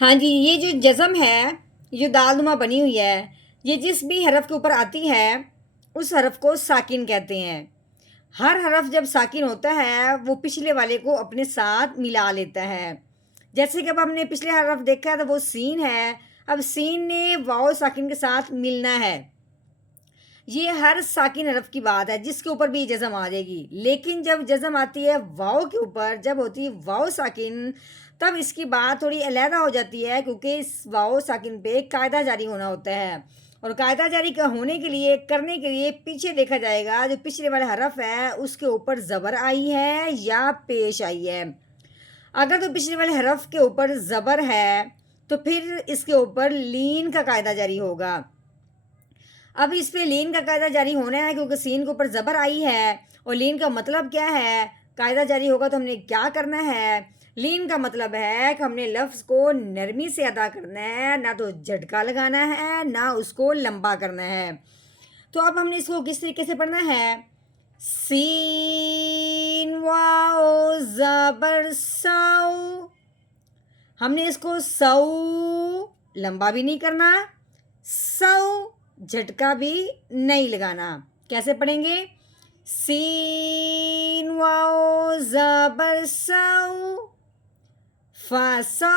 ہاں جی، یہ جو جزم ہے، یہ جو دال نما بنی ہوئی ہے، یہ جس بھی حرف کے اوپر آتی ہے اس حرف کو ساکن کہتے ہیں۔ ہر حرف جب ساکن ہوتا ہے وہ پچھلے والے کو اپنے ساتھ ملا لیتا ہے۔ جیسے کہ اب ہم نے پچھلے حرف دیکھا ہے تو وہ سین ہے، اب سین نے واو ساکن کے ساتھ ملنا ہے۔ یہ ہر ساکن حرف کی بات ہے جس کے اوپر بھی جزم آ جائے گی، لیکن جب جزم آتی ہے واو کے اوپر، جب ہوتی ہے واو ساکن، تب اس کی بات تھوڑی علیحدہ ہو جاتی ہے، کیونکہ اس واو ساکن پہ قاعدہ جاری ہونا ہوتا ہے، اور قاعدہ جاری کا ہونے کے لیے کرنے کے لیے پیچھے دیکھا جائے گا جو پچھلے والا حرف ہے اس کے اوپر زبر آئی ہے یا پیش آئی ہے۔ اگر تو پچھلے والے حرف کے اوپر زبر ہے تو پھر اس کے اوپر لین کا قاعدہ جاری ہوگا۔ اب اس پہ لین کا قاعدہ جاری ہونا ہے کیونکہ سین کے اوپر زبر آئی ہے، اور لین کا مطلب کیا ہے؟ قاعدہ جاری ہوگا تو ہم نے کیا کرنا ہے؟ لین کا مطلب ہے کہ ہم نے لفظ کو نرمی سے ادا کرنا ہے، نہ تو جھٹکا لگانا ہے نہ اس کو لمبا کرنا ہے۔ تو اب ہم نے اس کو کس طریقے سے پڑھنا ہے؟ سین واو زبر سو، ہم نے اس کو سو لمبا بھی نہیں کرنا، سو جھٹکا بھی نہیں لگانا۔ کیسے پڑھیں گے؟ سین واو زبر سو، فسو،